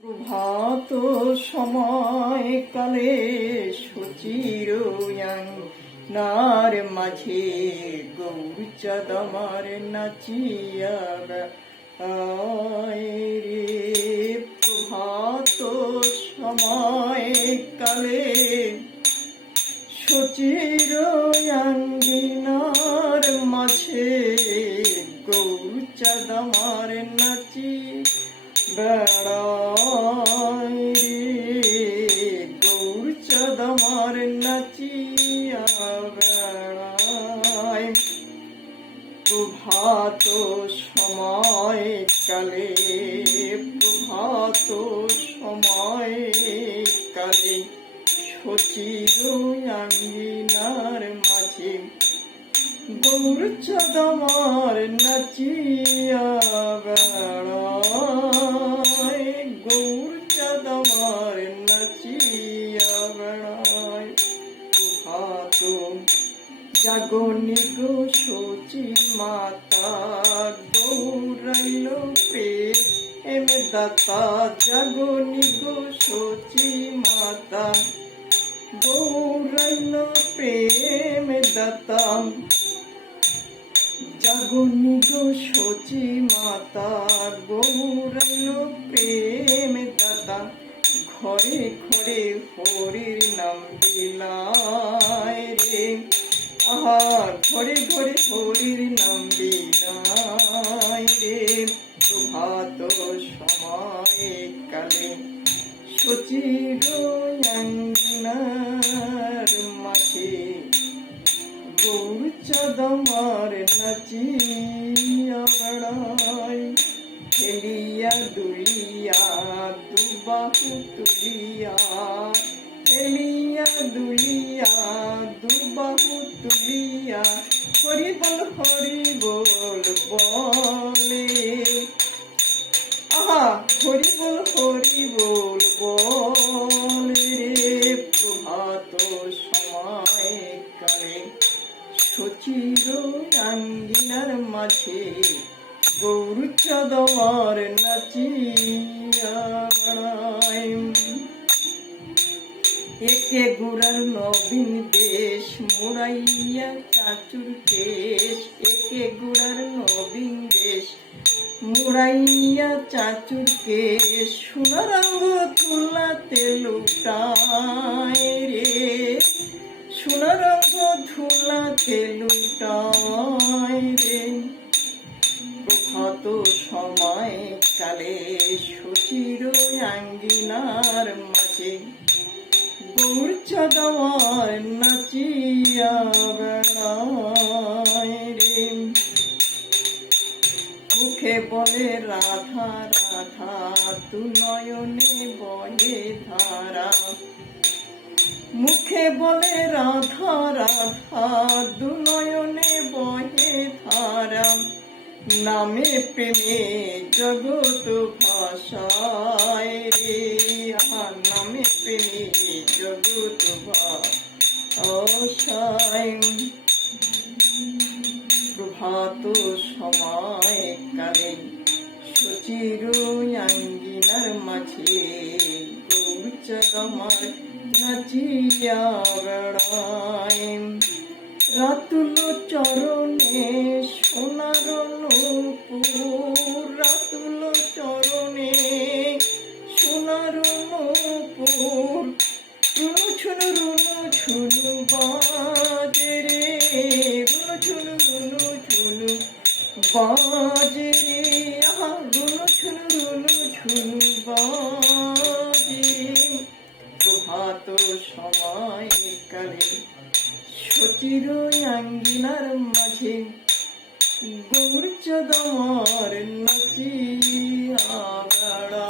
প্রভাত সময় কালে সচির নার মাঝে গৌর চাদমার নাচিয়া রে। প্রভাত সময় কালে সচির চাদমার নাচি বেড়ায় রে। গৌর চাদমার নাচিয়া বেড়ায় প্রভাত সময় কালে, প্রভাত সময় কালে সচির আঙ্গিনার মাঝে গৌর চাদমার নাচিয়া বেড়ায়। গৌর চাদমার নাচিয়া বেড়ায়। প্রভাত জাগনি গো সচি মাতা, গৌরাইল প্রেম দাতা জাগনি গো সচি মাতা, গৌরাইল প্রেম দাতা গো সচি মাতা গৌরাইল প্রেম দাতা, ঘরে ঘরে হরির নাম বিলায় রে। আহা, ঘরে ঘরে হরির নাম বিলায় রে। প্রভাত সময় কালে সচির নাচিয়া বেড়ায় খেলিয়া দুলিয়া, দুবাহু তুলিয়া। খেলিয়া দুলিয়া, দুবাহু তুলিয়া, হরি বল হরি বল বলে। আহা, হরি বল, হরি বলে আঙ্গিনার মাঝে গৌর চাদমার নাচিয়া। একে গুড়ার নবীন দেশ মুড়াইয়া চাচুর কেশ একে গুড়ার নবীন দেশ মুড়াইয়া চাচুর কেশ সোনারঙ্গ তুলাতে লুটায় রে। সোনারঙ্গ ধুলাতে লুটায় রে। প্রভাত সময় কালে সচির আঙ্গিনার মাঝে গৌর নাচিয়া বেড়ায় রে। মুখে বলে, রাধা রাধা, তু নয়নে বয়ে ধারা। মুখে বলে, রাধা রাধা দু নয়নে বহে ধারা। নামে প্রেমে জগৎ ভাষায় রে। আহা, নামে প্রেমে জগৎ ভাষায় প্রভাত সময় কালে সচির আঙ্গিনার মাঝে গৌচরমার নাচিয়া বেড়ায়। রাতুল চরণে সোনার নূপুর, রাতুল চরণে সোনার নূপুর। রুনু ছুনু রুনু ছুনু বাজে রে, রুনু ছুনু রুনু ছুনু বাজে রে। আহা, রুনু ছুনু রুনু ছুনু বাজে প্রভাত সময়কালে সচির আঙ্গিনার মাঝে গৌর চদমার নাচিয়া বেড়া